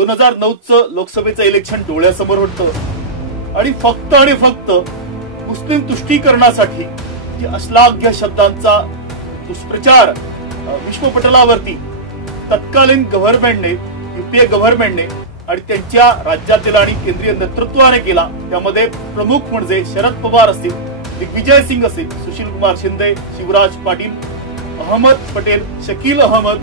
2009चं लोकसभेचं इलेक्शन डोळ्यासमोर होतं आणि फक्त मुस्लिम तुष्टीकरणासाठी जी अश्लाघ्य शब्दांचा दुष्प्रचार विश्वपटलावरती तत्कालीन गव्हर्नमेंटने, युपीए गव्हर्नमेंटने आणि त्यांच्या राज्यातील आणि केंद्रीय नेतृत्वाने केला, त्यामध्ये प्रमुख म्हणजे शरद पवार असतील, दिग्विजय सिंग असतील, सुशील कुमार शिंदे, शिवराज पाटील, अहमद पटेल, शकील अहमद,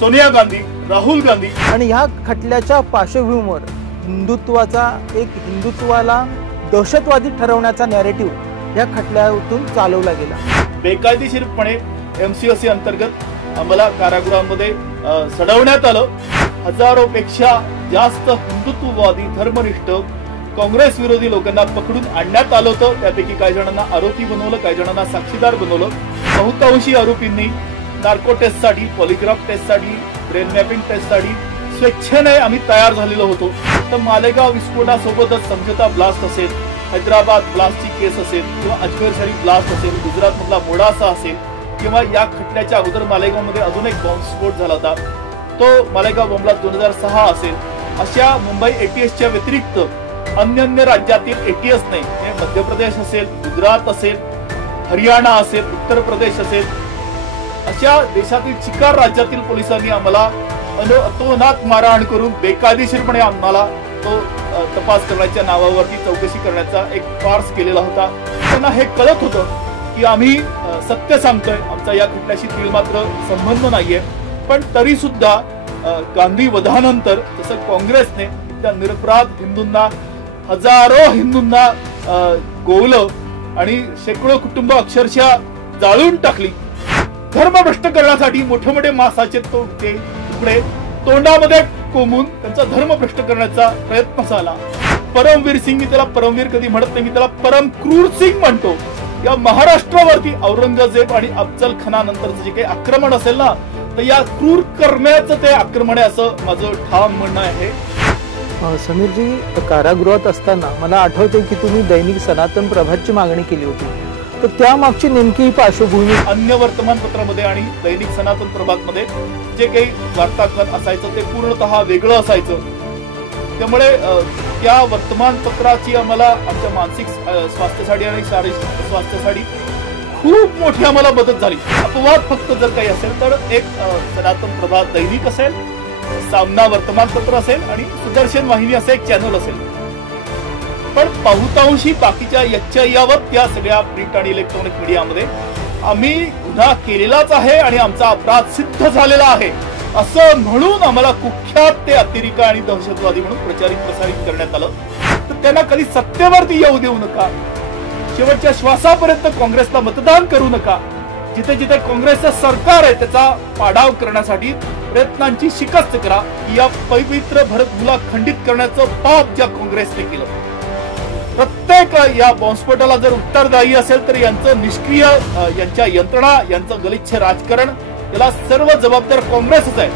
सोनिया गांधी, राहुल गांधी आणि ह्या खटल्याच्या पार्श्वभूमीवर हिंदुत्वाला दहशतवादी ठरवण्याचा नॅरेटिव्ह या खटल्यातून चालवला गेला। बेकायदेशीरपणे एमसीएसी अंतर्गत आम्हाला कारागृहांमध्ये सडवण्यात आलं। हजारोपेक्षा जास्त हिंदुत्ववादी, धर्मनिष्ठ, काँग्रेस विरोधी लोकांना पकडून आणण्यात आलं होतं। त्यापैकी काही जणांना आरोपी बनवलं, काही जणांना साक्षीदार बनवलं। बहुतांशी आरोपींनी नार्को टेस्टसाठी, पॉलिग्राफ टेस्टसाठी, ब्रेन मॅपिंग टेस्टसाठी स्वेच्छेने आम्ही तयार झालेलो होतो। तर मालेगाव विस्फोटासोबतच समझोता ब्लास्ट असेल, हैदराबाद ब्लास्टची केस असेल, किंवा अजमेर शरीफ ब्लास्ट असेल, गुजरात मधला मोडासा असेल, किंवा या खटल्याच्या अगोदर मालेगावमध्ये अजून एक बॉम्बस्फोट झाला होता, तो मालेगाव बॉम्बला 2006 असेल, अशा मुंबई एटीएसच्या व्यतिरिक्त अन्य राज्यातील एटीएस नाही, मध्य प्रदेश असेल, गुजरात असेल, हरियाणा असेल, उत्तर प्रदेश असेल, अशा देशातील चिकार राज्यातील पोलिसांनी आम्हाला अतोनात मारहाण करून बेकायदेशीरपणे आम्हाला तो तपास करण्याच्या नावावरती चौकशी करण्याचा एक फार्स केलेला होता। त्यांना हे कळत होतं की आम्ही सत्य सांगतोय, आमचा या खटल्याशी तीळ मात्र संबंध नाहीये, पण तरी सुद्धा गांधी वधानंतर जसं काँग्रेसने त्या निरपराध हिंदूंना, हजारो हिंदूंना गोवलं आणि शेकडो कुटुंब अक्षरशः जाळून टाकली। धर्मभ्रष्ट करण्यासाठी मोठे मोठे मासाचे तुकडे तोंडामध्ये कोंबून त्यांचा धर्मभ्रष्ट करण्याचा प्रयत्न झाला। परमवीर सिंग, मी त्याला परमवीर कधी म्हणत नाही, मी त्याला परम क्रूर सिंग म्हणतो। या महाराष्ट्रावरती औरंगजेब आणि अफजल खानानंतरचं जे काही आक्रमण असेल ना, तर या क्रूर कर्म्याचं ते आक्रमण आहे असं माझं ठाम म्हणणं आहे। समीरजी, कारागृहात असताना मला आठवते की तुम्ही दैनिक सनातन प्रभातची मागणी केली होती, तर त्यामागची नेमकी पार्श्वभूमी? अन्य वर्तमानपत्रामध्ये आणि दैनिक सनातन प्रभातमध्ये जे काही वार्तांकन असायचं ते पूर्णतः वेगळं असायचं, त्यामुळे त्या वर्तमानपत्राची आम्हाला आमच्या मानसिक स्वास्थ्यासाठी आणि शारीरिक स्वास्थ्यासाठी खूप मोठी आम्हाला मदत झाली। अपवाद फक्त जर काही असेल तर एक सनातन प्रभात दैनिक असेल, सामना वर्तमानपत्र असेल आणि सुदर्शन वाहिनी असे एक चॅनल असेल, पण बहुतांशी बाकीच्या यावत त्या सगळ्या प्रिंट आणि इलेक्ट्रॉनिक मीडियामध्ये आम्ही गुन्हा केलेलाच आहे आणि आमचा अपराध सिद्ध झालेला आहे असं म्हणून आम्हाला कुख्यात ते अतिरेकी आणि दहशतवादी म्हणून प्रसारित करण्यात आलं। तर त्यांना कधी सत्तेवरती येऊ देऊ नका, शेवटच्या श्वासापर्यंत काँग्रेसला मतदान करू नका, जिथे जिथे काँग्रेसचं सरकार आहे त्याचा पाडाव करण्यासाठी प्रयत्नांची शिकस्त करा। या पवित्र भरतभूला खंडित करण्याचं पाप ज्या काँग्रेसने केलं, प्रत्येक या बॉम्बस्फोटाला जर उत्तरदायी असेल तर यांचं निष्क्रिय, यांच्या यंत्रणा, यांचं गलिच्छ राजकारण, याला सर्व जबाबदार काँग्रेसच आहे।